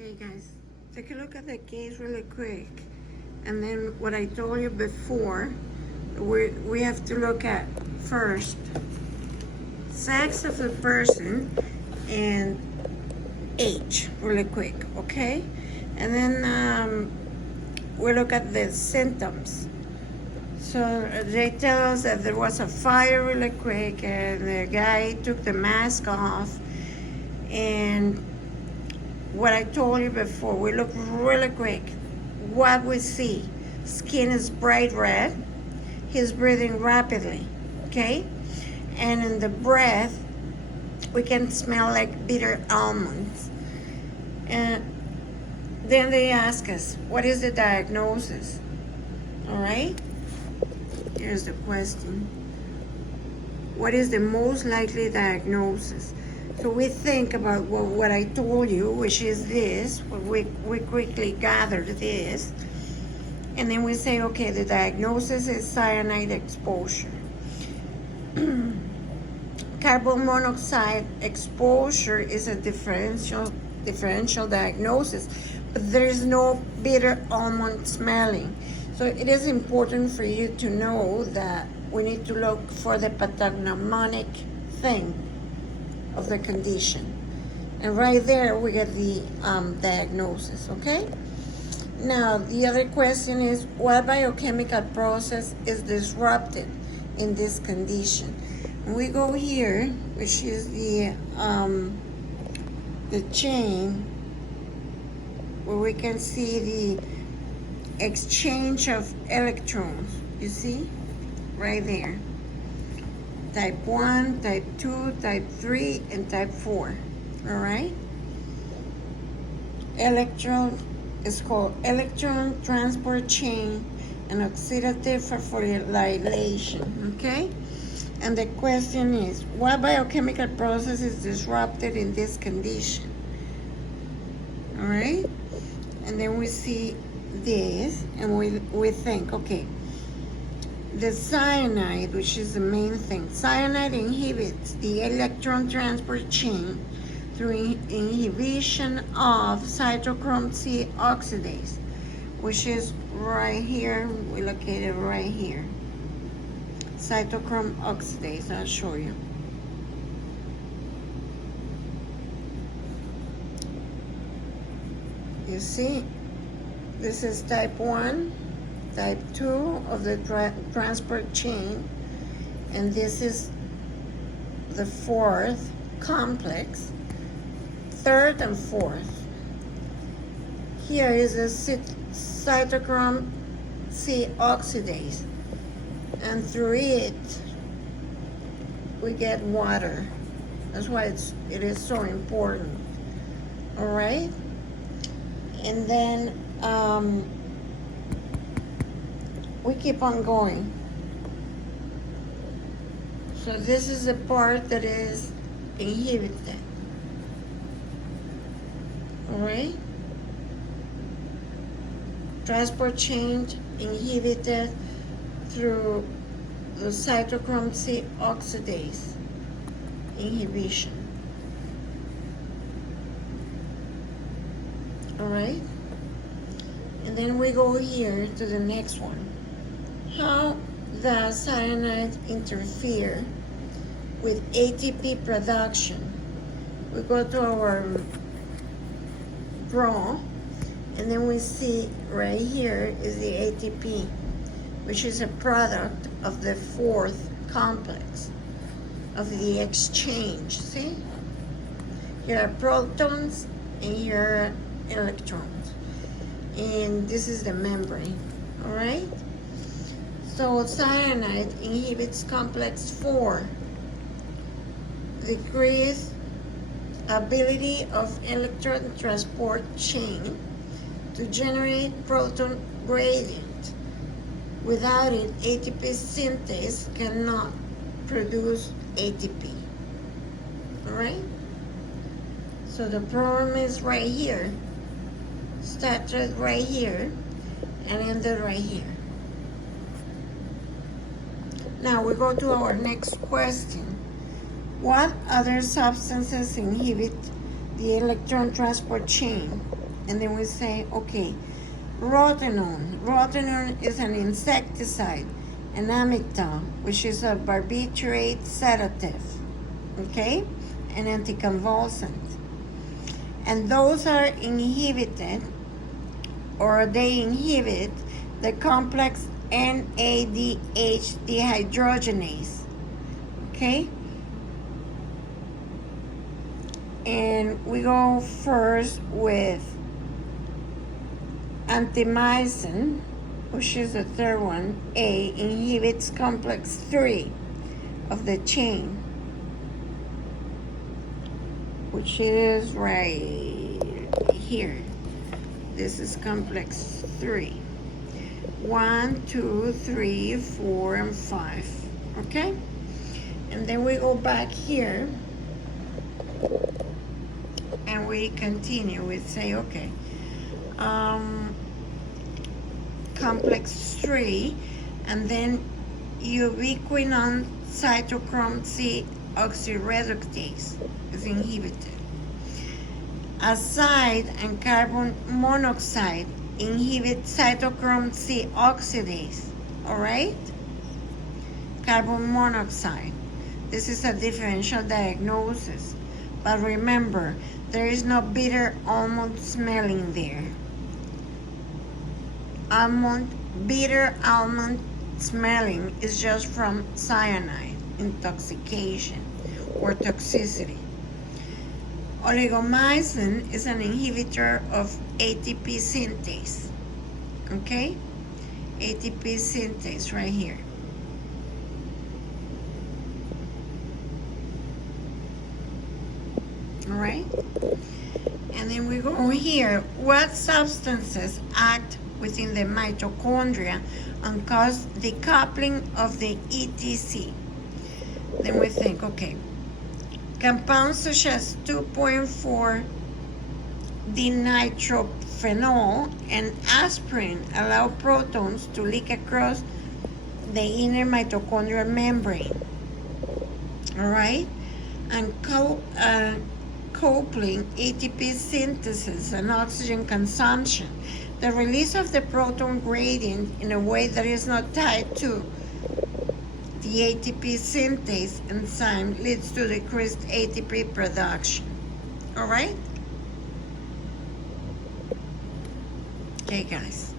Okay guys, take a look at the case really quick, and then what I told you before, we have to look at first sex of the person and age really quick, okay? And then we look at the symptoms. So they tell us that there was a fire really quick and the guy took the mask off, and what I told you before, we look really quick. What we see, skin is bright red, he's breathing rapidly, okay? And in the breath, we can smell like bitter almonds. And then they ask us, what is the diagnosis? All right? Here's the question. What is the most likely diagnosis? So we think about what I told you, which is this. We quickly gather this. And then we say, okay, the diagnosis is cyanide exposure. Carbon monoxide exposure is a differential diagnosis, but there is no bitter almond smelling. So it is important for you to know that we need to look for the pathognomonic thing of the condition. And right there we get the diagnosis, okay? Now, the other question is, what biochemical process is disrupted in this condition? And we go here, which is the chain, where we can see the exchange of electrons, you see? Right there. Type 1, type 2, type 3, and type 4, all right? Electron is called electron transport chain and oxidative phosphorylation, okay? And the question is, what biochemical process is disrupted in this condition? All right? And then we see this, and we think, okay, the cyanide, which is the main thing, cyanide inhibits the electron transport chain through inhibition of cytochrome C oxidase, which is right here. We locate it right here. Cytochrome oxidase, I'll show you. You see, this is type 1, type 2 of the transport chain, and this is the fourth complex, third and fourth. Here is the cytochrome C oxidase, and through it we get water. That's why it is so important. All right, and then we keep on going. So this is the part that is inhibited. All right, transport chain inhibited through the cytochrome C oxidase inhibition. All right, and then we go here to the next one. How does cyanide interfere with ATP production? We go to our draw, and then we see right here is the ATP, which is a product of the fourth complex of the exchange. See? Here are protons and here are electrons. And this is the membrane, all right? So cyanide inhibits complex 4, decrease ability of electron transport chain to generate proton gradient. Without it, ATP synthase cannot produce ATP. All right? So the problem is right here. Started right here and ended right here. Now we go to our next question. What other substances inhibit the electron transport chain? And then we say, okay, rotenone. Rotenone is an insecticide, an amygdal, which is a barbiturate sedative, okay, an anticonvulsant. And those are inhibited, or they inhibit the complex NADH dehydrogenase, okay? And we go first with antimycin, which is the third one. A inhibits complex 3 of the chain, which is right here. This is complex 3. 1, 2, 3, 4, and 5. Okay? And then we go back here and we continue. We say, okay, complex 3, and then ubiquinone cytochrome C oxyreductase is inhibited. Azide and carbon monoxide inhibit cytochrome C oxidase, all right? Carbon monoxide. This is a differential diagnosis. But remember, there is no bitter almond smelling there. Bitter almond smelling is just from cyanide intoxication or toxicity. Oligomycin is an inhibitor of ATP synthase, okay? ATP synthase right here. All right? And then we go here. What substances act within the mitochondria and cause decoupling of the ETC? Then we think, okay, compounds such as 2,4 dinitrophenol and aspirin allow protons to leak across the inner mitochondrial membrane. All right? And coupling ATP synthesis and oxygen consumption. The release of the proton gradient in a way that is not tied to the ATP synthase enzyme leads to decreased ATP production. All right? Okay, guys.